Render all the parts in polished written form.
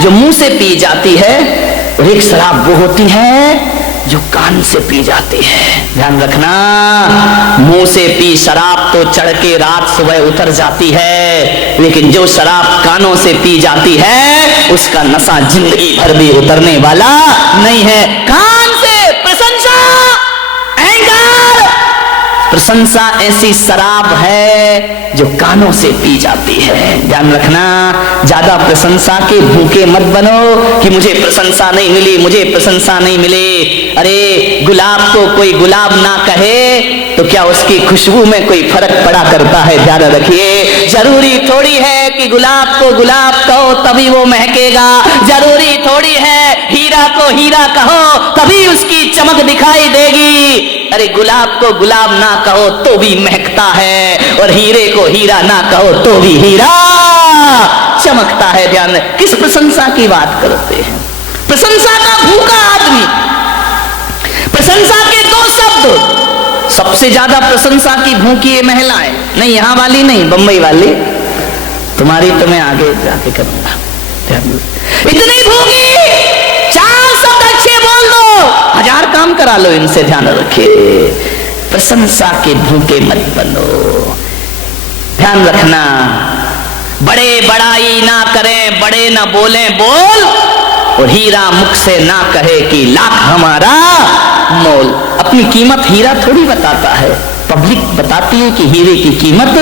जो मुंह से पी जाती है, और एक शराब वो होती है जो कान से पी जाती है। ध्यान रखना, मुंह से पी शराब तो चढ़ के रात सुबह उतर जाती है, लेकिन जो शराब कानों से पी जाती है उसका नशा जिंदगी भर भी उतरने वाला नहीं है। कान से प्रशंसा, अहंकार, प्रशंसा ऐसी शराब है जो कानों से पी जाती है। ध्यान रखना, ज्यादा प्रशंसा के भूखे मत बनो कि मुझे प्रशंसा नहीं मिली, मुझे प्रशंसा नहीं मिली। अरे गुलाब को कोई गुलाब ना कहे तो क्या उसकी खुशबू में कोई फर्क पड़ा करता है? ध्यान रखिए, जरूरी थोड़ी है कि गुलाब को गुलाब कहो तभी वो महकेगा, जरूरी थोड़ी है हीरा को हीरा कहो तभी उसकी चमक दिखाई देगी। अरे गुलाब को गुलाब ना कहो तो भी महकता है, और हीरे को हीरा ना कहो तो भी हीरा चमकता है। ध्यान, किस प्रशंसा की बात करते हैं? प्रशंसा का भूखा आदमी, प्रशंसा के दो शब्द, सबसे ज्यादा प्रशंसा की भूखी ये महिलाएं, नहीं यहाँ वाली नहीं, बंबई वाली, तुम्हारी तो मैं आगे जाके करूंगा। इतनी भूखी, चार शब्द अच्छे बोल दो, 1000 काम करा लो इनसे। ध्यान रखिए, प्रशंसा के भूखे मत बनो। ध्यान रखना, बड़े बड़ाई ना करें, बड़े ना बोलें बोल, और हीरा मुख से ना कहे कि लाख हमारा मोल। अपनी कीमत हीरा थोड़ी बताता है, पब्लिक बताती है कि हीरे की कीमत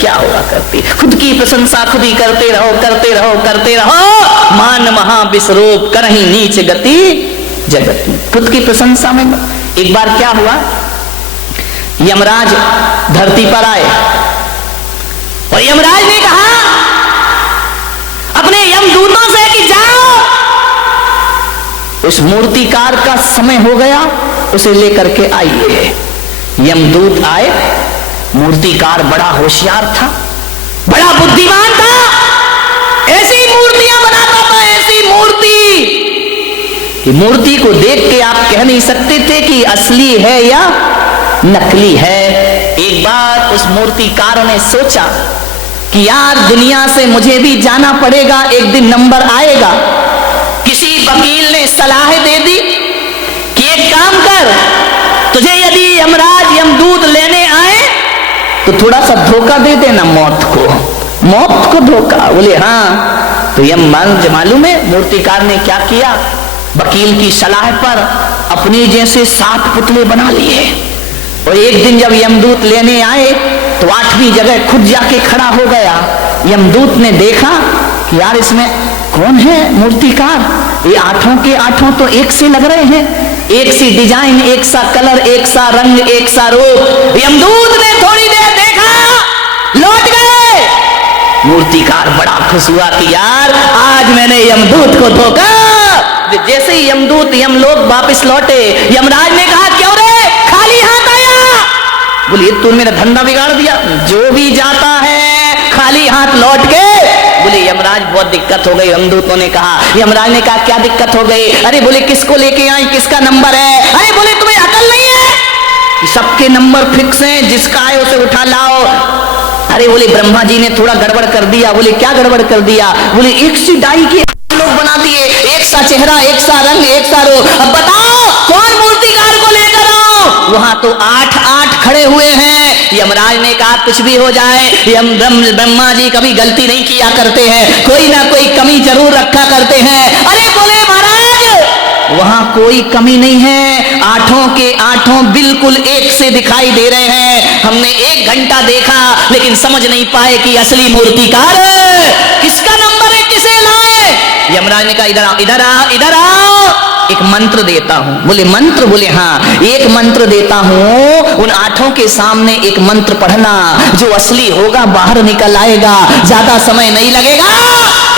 क्या हुआ करती। खुद की प्रशंसा खुद ही करते रहो, करते रहो, करते रहो, मान महा विश्वरूप करही नीच गति जगत में। खुद की प्रशंसा में। एक बार क्या हुआ, यमराज धरती पर आए और यमराज ने कहा अपने यमदूतों से कि जाओ, उस मूर्तिकार का समय हो गया, उसे लेकर के आइए। यमदूत आए, मूर्तिकार बड़ा होशियार था, बड़ा बुद्धिमान था, ऐसी मूर्तियां बनाता था, ऐसी मूर्ति कि मूर्ति को देख के आप कह नहीं सकते थे कि असली है या नकली है। एक बार उस मूर्तिकार ने सोचा कि यार दुनिया से मुझे भी जाना पड़ेगा, एक दिन नंबर आएगा। किसी वकील ने सलाह दे दी कि एक काम कर, तुझे यदि यमराज यमदूत लेने आए तो थोड़ा सा धोखा दे देना मौत को धोखा। बोले हाँ। तो मालूम है मूर्तिकार ने क्या किया? वकील की सलाह पर अपने जैसे 7 पुतले बना लिए, और एक दिन जब यमदूत लेने आए तो 8वीं जगह खुद जाके खड़ा हो गया। यमदूत ने देखा कि यार इसमें कौन है मूर्तिकार, ये 8 के 8 तो एक से लग रहे हैं, एक सी डिजाइन, एक सा कलर, एक सा रंग, एक सा रूप। यमदूत ने थोड़ी देर देखा, लौट गए। मूर्तिकार बड़ा खुश हुआ कि यार आज मैंने यमदूत को धोखा। जैसे ही यमदूत यमलोक वापस लौटे, यमराज ने कहा क्यों रे खाली हाथ आया? बोलिए तू मेरा धंधा बिगाड़ दिया, जो भी जाता है खाली हाथ लौट के। बोले यमराज बहुत दिक्कत हो गई। यमदूतों ने कहा, यमराज ने कहा क्या दिक्कत हो गई? अरे बोले किसको लेके आई, किसका नंबर है? अरे बोले तुम्हें अकल नहीं है? सबके नंबर फिक्स हैं, जिसका है उसे उठा लाओ। अरे बोले ब्रह्मा जी ने थोड़ा गड़बड़ कर दिया। बोले क्या गड़बड़ कर दिया? बोले एक सी डाई के लोग बना दिए, एक सा चेहरा, एक सा रंग, एक सा रूप। अब बताओ कौन मूर्तिकार को लेकर आओ? वहां तो 8 खड़े हुए हैं। यमराज ने कहा कुछ भी हो जाए, ब्रह्मा जी कभी गलती नहीं किया करते हैं, कोई ना कोई कमी जरूर रखा करते हैं। अरे बोले महाराज वहां कोई कमी नहीं है, 8 के 8 बिल्कुल एक से दिखाई दे रहे हैं। हमने 1 घंटा देखा लेकिन समझ नहीं पाए कि असली मूर्तिकार किसका नंबर है, किसे लाए। यमराज ने कहा इधर आओ, इधर आओ, इधर आओ, एक मंत्र देता हूं। बोले मंत्र? बोले हाँ, एक मंत्र देता हूं, उन 8 के सामने एक मंत्र पढ़ना, जो असली होगा बाहर निकल आएगा, ज्यादा समय नहीं लगेगा।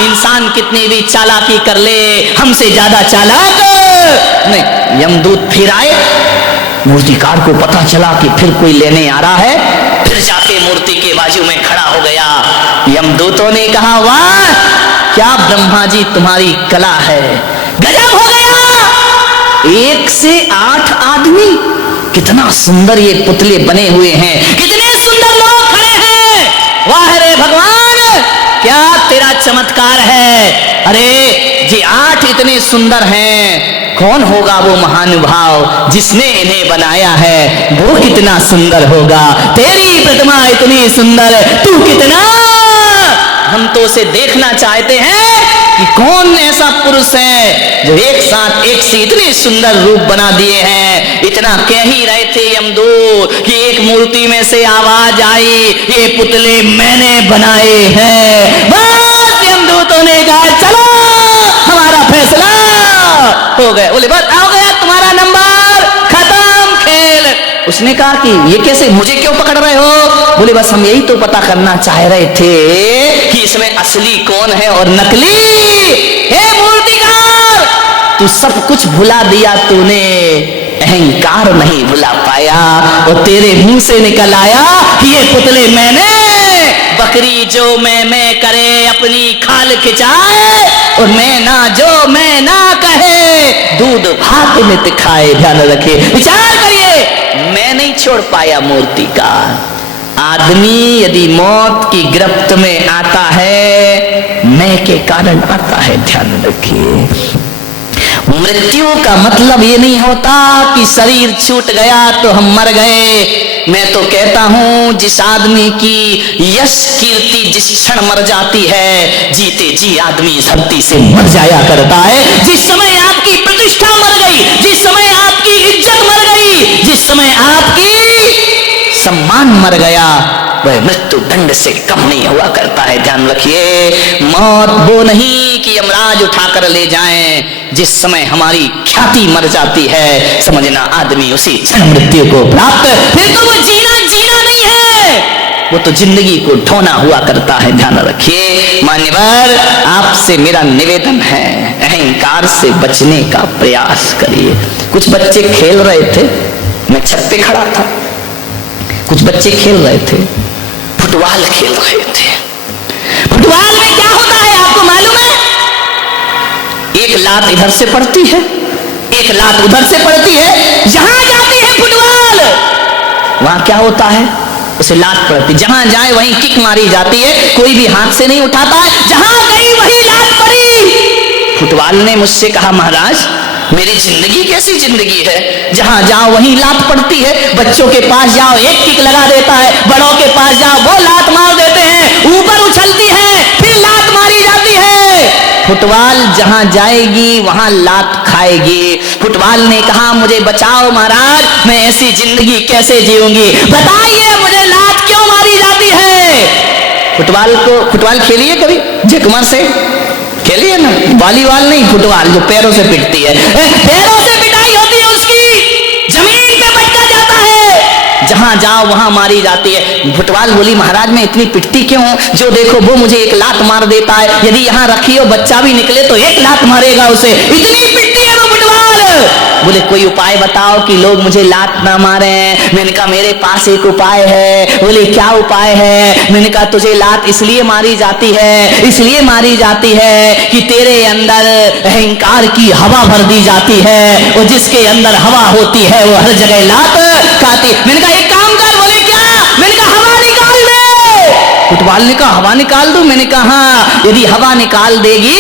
इंसान कितनी भी चालाकी कर ले, हमसे ज्यादा चालाक नहीं। यमदूत फिर आए, मूर्तिकार को पता चला कि फिर कोई लेने आ रहा है, फिर जाके मूर्ति के बाजू में खड़ा हो गया। यमदूतों ने कहा वाह क्या ब्रह्मा जी तुम्हारी कला है, गजब हो गया। 1 से 8 आदमी, कितना सुंदर ये पुतले बने हुए हैं, कितने सुंदर लोग खड़े हैं। वाह रे भगवान क्या तेरा चमत्कार है। अरे ये 8 इतने सुंदर हैं, कौन होगा वो महानुभाव जिसने इन्हें बनाया है, वो कितना सुंदर होगा। तेरी प्रतिमा इतनी सुंदर, तू कितना, हम तो उसे देखना चाहते हैं कि कौन ऐसा पुरुष है जो एक साथ एक से इतने सुंदर रूप बना दिए हैं। इतना कह ही रहे थे यमदूत कि एक मूर्ति में से आवाज आई, ये पुतले मैंने बनाए हैं। बस यमदूतों ने कहा चलो हमारा फैसला हो गया। बोले बस हो गया तुम्हारा नंबर, खत्म खेल। उसने कहा कि ये कैसे, मुझे क्यों पकड़ रहे हो? बोले बस हम यही तो पता करना चाह रहे थे कि इसमें असली कौन है और नकली। हे मूर्तिकार, तू सब कुछ भुला दिया, तूने अहंकार नहीं भुला पाया। और तेरे मुंह से निकल आया कि ये पुतले मैंने, बकरी जो मैं करे अपनी खाल खिंचाए, और मैं ना जो मैं ना कहे दूध भात नित खाए। ध्यान रखिए, विचार करिए, मैं नहीं छोड़ पाया मूर्ति का। आदमी यदि मौत की गिरफ्त में आता है, मैं के कारण आता है। ध्यान रखिए, मृत्यु का मतलब ये नहीं होता कि शरीर छूट गया तो हम मर गए। मैं तो कहता हूं जिस आदमी की यश कीर्ति जिस क्षण मर जाती है, जीते जी आदमी धरती से मर जाया करता है। जिस समय आपकी प्रतिष्ठा मर गई, जिस समय आपकी इज्जत मर गई, जिस समय आपकी सम्मान मर गया, वह मृत्यु दंड से कम नहीं हुआ करता है। ध्यान रखिए, मौत वो नहीं कि यमराज उठाकर ले जाएं। जिस समय हमारी ख्याति मर जाती है, समझना आदमी उसी क्षण मृत्यु को प्राप्त, फिर तो वो जीना नहीं है, वो तो जिंदगी को ढोना हुआ करता है। ध्यान रखिए मान्यवर, आपसे मेरा निवेदन है, अहंकार से बचने का प्रयास करिए। कुछ बच्चे खेल रहे थे, मैं छत पे खड़ा था, कुछ बच्चे खेल रहे थे, फुटबॉल खेल रहे थे। फुटबॉल में क्या होता है आपको मालूम है? एक लात इधर से पड़ती है, एक लात उधर से पड़ती है। जहां जाती है फुटबॉल, वहां क्या होता है? उसे लात पड़ती, जहां जाए वहीं किक मारी जाती है, कोई भी हाथ से नहीं उठाता है, जहां गई वहीं लात पड़ी। फुटबॉल ने मुझसे कहा महाराज मेरी जिंदगी कैसी जिंदगी है, जहां जाओ वहीं लात पड़ती है। बच्चों के पास जाओ एक किक लगा देता है, बड़ों के पास जाओ वो लात मार देते हैं, ऊपर उछलती है फिर लात मारी जाती है। फुटबॉल जहां जाएगी वहां लात खाएगी। फुटबॉल ने कहा मुझे बचाओ महाराज, मैं ऐसी जिंदगी कैसे जीऊंगी, बताइए मुझे लात क्यों मारी जाती है। फुटबॉल खेलिए कभी झकमर से, खेलिए ना, वॉलीबॉल नहीं फुटबॉल जो पैरों से पिटती है, पैरों से पिटाई होती है उसकी, जमीन पे पटका जाता है, जहां जाओ वहां मारी जाती है। फुटबॉल बोली महाराज मैं इतनी पिटती क्यों, जो देखो वो मुझे एक लात मार देता है, यदि यहाँ रखी हो बच्चा भी निकले तो एक लात मारेगा उसे, इतनी पिटती है वो फुटबॉल। बोले कोई उपाय बताओ कि लोग मुझे लात ना मारे। मैंने कहा मेरे पास एक उपाय है। बोले क्या उपाय है? मैंने कहा तुझे लात इसलिए मारी जाती है, इसलिए मारी जाती है कि तेरे अंदर अहंकार की हवा भर दी जाती है, और जिसके अंदर हवा होती है वो हर जगह लात खाती। मैंने कहा एक काम कर। बोले क्या? मैंने कहा हवा निकाल दे। फुटबॉल ने कहा हवा निकाल दो? मैंने कहा हाँ, यदि हवा निकाल देगी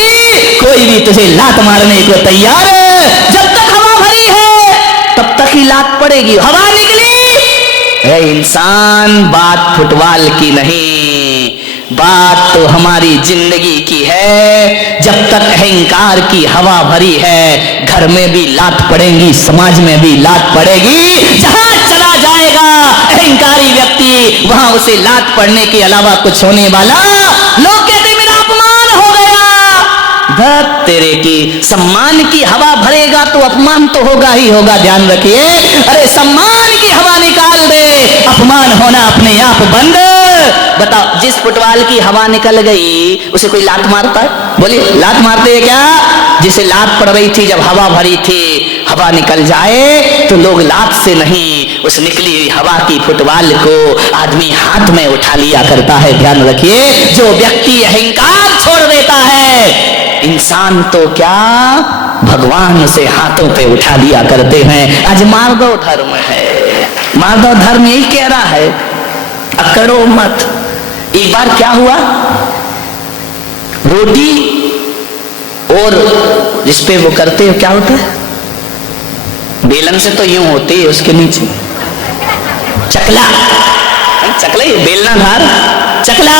कोई भी तुझे लात मारने को तैयार है। जब तक हवा भरी है तब तक ही लात पड़ेगी, हवा निकली है इंसान। बात फुटबॉल की नहीं, बात तो हमारी जिंदगी की है। जब तक अहंकार की हवा भरी है, घर में भी लात पड़ेगी, समाज में भी लात पड़ेगी। जहां चला जाएगा अहंकारी व्यक्ति, वहां उसे लात पड़ने के अलावा कुछ होने वाला। लोग कहते मेरा अपमान हो गया, धत तेरे की। सम्मान की हवा भरेगा तो अपमान तो होगा ही होगा। ध्यान रखिए, अरे सम्मान की हवा निकाल दे, अपमान होना अपने आप बंद। बताओ जिस फुटबॉल की हवा निकल गई उसे कोई लात मारता है? बोलिए लात मारते हैं क्या? जिसे लात पड़ रही थी जब हवा भरी थी, हवा निकल जाए तो लोग लात से नहीं, उस निकली हुई हवा की फुटबॉल को आदमी हाथ में उठा लिया करता है। ध्यान रखिए, जो व्यक्ति अहंकार छोड़ देता है, इंसान तो क्या भगवान उसे हाथों पे उठा लिया करते हैं। आज मार दो धर्म है, मार दो धर्म यही कह रहा है, अकड़ो मत। एक बार क्या हुआ, रोटी और जिस पे वो करते हो क्या होता है? बेलन से तो यूं होती है, उसके नीचे चकला, चकला ये बेलना धार चकला,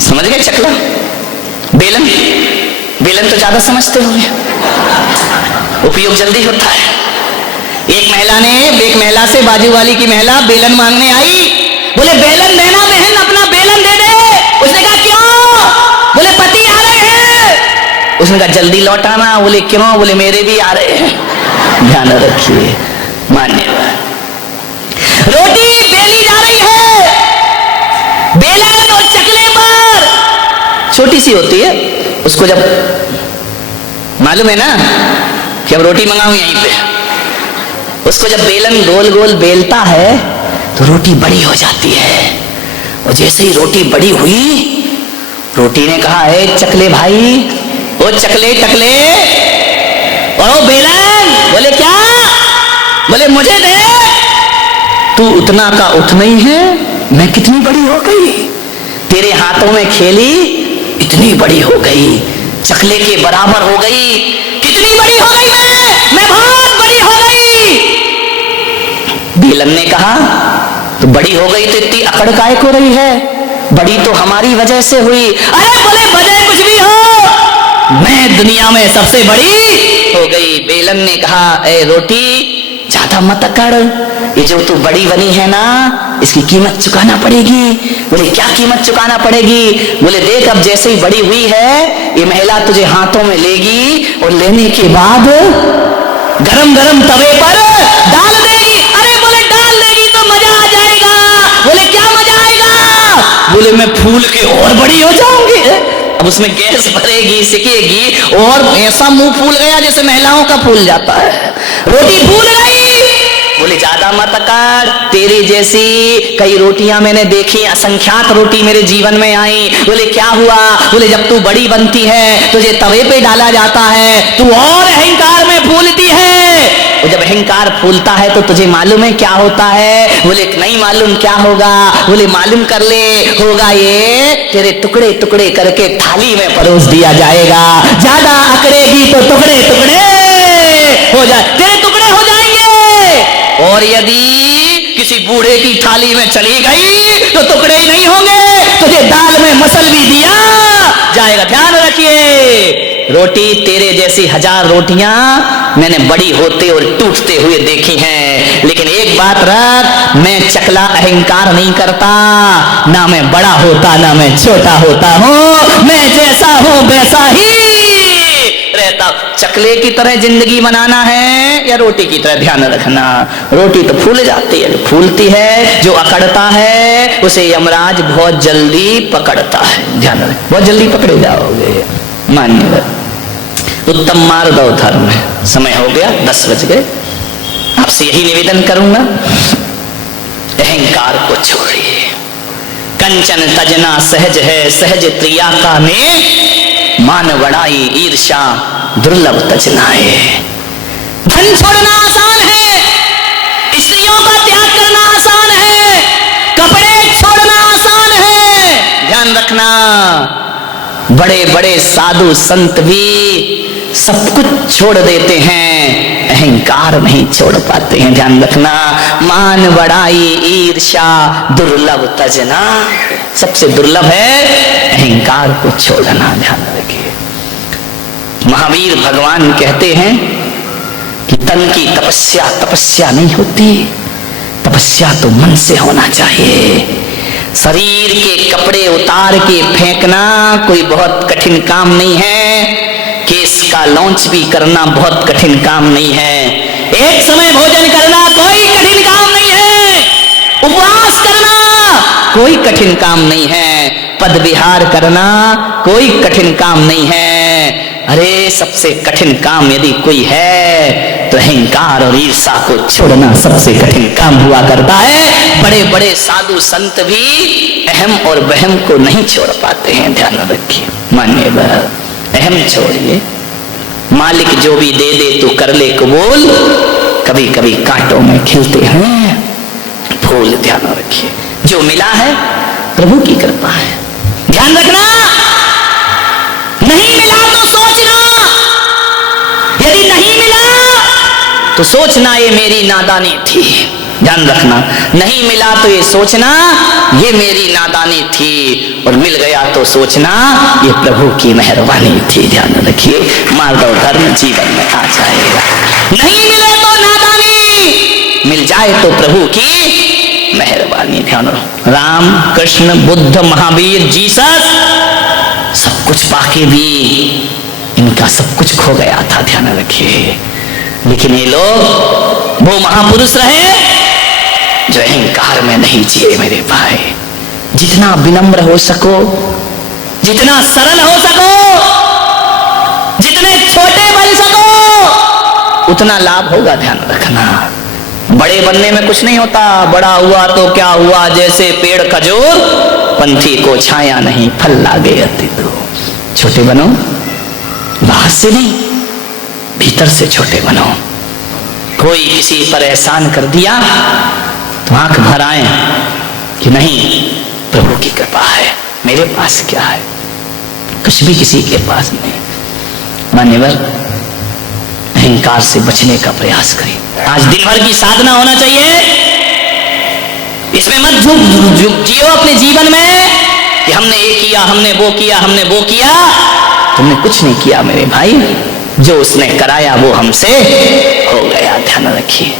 समझ गए? चकला बेलन, बेलन तो ज्यादा समझते होंगे, उपयोग जल्दी होता है। एक महिला से बाजू वाली की महिला बेलन मांगने आई, बोले बेलन देना बहन, अपना बेलन दे दे। उसने कहा क्यों? बोले पति आ रहे हैं। उसने कहा जल्दी लौटाना। बोले क्यों? बोले मेरे भी आ रहे हैं। ध्यान रखिए, मान्यवर। रोटी बेली जा रही है, बेलन और चकले पर छोटी सी होती है, उसको जब मालूम है ना कि अब रोटी मंगाऊं यहीं पे, उसको जब बेलन गोल गोल बेलता है तो रोटी बड़ी हो जाती है। और जैसे ही रोटी बड़ी हुई, रोटी ने कहा ए चकले भाई, ओ चकले टकले, ओ बेलन। बोले क्या? बोले मुझे दे। तू उतना का उतना ही है, मैं कितनी बड़ी हो गई, तेरे हाथों में खेली इतनी बड़ी हो गई, चकले के बराबर हो गई। कितनी बड़ी हो गई मैं बहुत बड़ी हो गई। बेलन ने कहा तो बड़ी हो गई तो इतनी अकड़ काहे को रही है, बड़ी तो हमारी वजह से हुई। अरे बोले वजह कुछ भी हो, मैं दुनिया में सबसे बड़ी हो गई। बेलन ने कहा ए रोटी ज्यादा मत अकड़, ये जो तू बड़ी बनी है ना, इसकी कीमत चुकाना पड़ेगी। बोले क्या कीमत चुकाना पड़ेगी? बोले देख अब जैसे ही बड़ी हुई है, ये महिला तुझे हाथों में लेगी और लेने के बाद गरम गरम तवे पर डाल देगी। अरे बोले डाल देगी तो मजा आ जाएगा। बोले क्या मजा आएगा? बोले मैं फूल के और बड़ी हो जाऊंगी। अब उसमें गैस भरेगी, सिकेगी और ऐसा मुंह फूल गया जैसे महिलाओं का फूल जाता है, रोटी फूल गई। बोले ज्यादा मत कर, तेरी जैसी कई रोटियां मैंने देखी, असंख्यात रोटी मेरे जीवन में आई। बोले क्या हुआ? बोले जब तू बड़ी बनती है तुझे तवे पे डाला जाता है, तू और अहंकार में फूलती है। और जब अहंकार फूलता है तो तुझे मालूम है क्या होता है? बोले नहीं मालूम, क्या होगा? बोले मालूम कर ले, होगा ये तेरे टुकड़े टुकड़े करके थाली में परोस दिया जाएगा। ज्यादा अकड़ेगी तो टुकड़े टुकड़े हो जाए, तेरे टुकड़े हो जाएंगे। और यदि किसी बूढ़े की थाली में चली गई तो टुकड़े ही नहीं होंगे, तुझे दाल में मसल भी दिया जाएगा। ध्यान रखिए, रोटी तेरे जैसी 1000 रोटियां मैंने बड़ी होते और टूटते हुए देखी हैं, लेकिन एक बात रख, मैं चकला अहंकार नहीं करता, ना मैं बड़ा होता ना मैं छोटा होता हूं, मैं जैसा हूं वैसा ही रहता। चकले की तरह जिंदगी बनाना है या रोटी की तरह? ध्यान रखना, रोटी तो फूल जाती है, फूलती है, जो अकड़ता है उसे यमराज बहुत जल्दी पकड़ता है। ध्यान रख, बहुत जल्दी पकड़े जाओगे। मान्यवर, उत्तम मार्ग और धर्म है। समय हो गया, 10 बज गए। आपसे यही निवेदन करूंगा, अहंकार को छोड़िए। कंचन तजना सहज है, सहज प्रिया का ने मान बड़ाई ईर्षा दुर्लभ तजनाए। धन छोड़ना आसान है, स्त्रियों का त्याग करना आसान है, कपड़े छोड़ना आसान है। ध्यान रखना, बड़े बड़े साधु संत भी सब कुछ छोड़ देते हैं, अहंकार नहीं छोड़ पाते हैं। ध्यान रखना, मान बड़ाई ईर्षा दुर्लभ तजना, सबसे दुर्लभ है अहंकार को छोड़ना। ध्यान रखिए, महावीर भगवान कहते हैं कि तन की तपस्या तपस्या नहीं होती, तपस्या तो मन से होना चाहिए। शरीर के कपड़े उतार के फेंकना कोई बहुत कठिन काम नहीं है, केस का लॉन्च भी करना बहुत कठिन काम नहीं है, एक समय भोजन करना कोई कठिन काम नहीं है, उपवास करना कोई कठिन काम नहीं है, पद विहार करना कोई कठिन काम नहीं है। अरे सबसे कठिन काम यदि कोई है तो अहंकार और ईर्षा को छोड़ना सबसे कठिन काम हुआ करता है। बड़े बड़े साधु संत भी अहम और वहम को नहीं छोड़ पाते हैं। ध्यान रखिए, मान्यवर, अहम छोड़िए, मालिक जो भी दे दे तो कर ले कबूल, कभी कभी कांटों में खिलते हैं फूल। ध्यान रखिए, जो मिला है प्रभु की कृपा है। ध्यान रखना, नहीं मिला तो सोचना, यदि नहीं मिला तो सोचना ये मेरी नादानी थी। ध्यान रखना, नहीं मिला तो ये सोचना ये मेरी नादानी थी, और मिल गया तो सोचना ये प्रभु की मेहरबानी थी। ध्यान रखिए, मार्ग धर्म जीवन में आ जाएगा। नहीं मिले तो नादानी, मिल जाए तो प्रभु की मेहरबानी। ध्यान रखो, राम कृष्ण बुद्ध महावीर जीसस सब कुछ पाके भी इनका सब कुछ खो गया था। ध्यान रखिए, लेकिन ये लोग वो महापुरुष रहे जो अहंकार में नहीं जिए। मेरे भाई, जितना विनम्र हो सको, जितना सरल हो सको, जितने छोटे बन सको, उतना लाभ होगा। ध्यान रखना, बड़े बनने में कुछ नहीं होता। बड़ा हुआ तो क्या हुआ, जैसे पेड़ खजूर, पंथी को छाया नहीं, फल लागे अति दूर। छोटे बनो, बाहर से नहीं, भीतर से छोटे बनो। कोई किसी पर एहसान कर दिया तो आंख भर आए कि नहीं, प्रभु की कृपा है, मेरे पास क्या है, कुछ भी किसी के पास नहीं। मान्यवर, अहंकार से बचने का प्रयास करें। आज दिन भर की साधना होना चाहिए। इसमें मत जियो अपने जीवन में कि हमने ये किया, हमने वो किया, हमने वो किया। तुमने कुछ नहीं किया मेरे भाई, जो उसने कराया वो हमसे हो गया। ध्यान रखिए।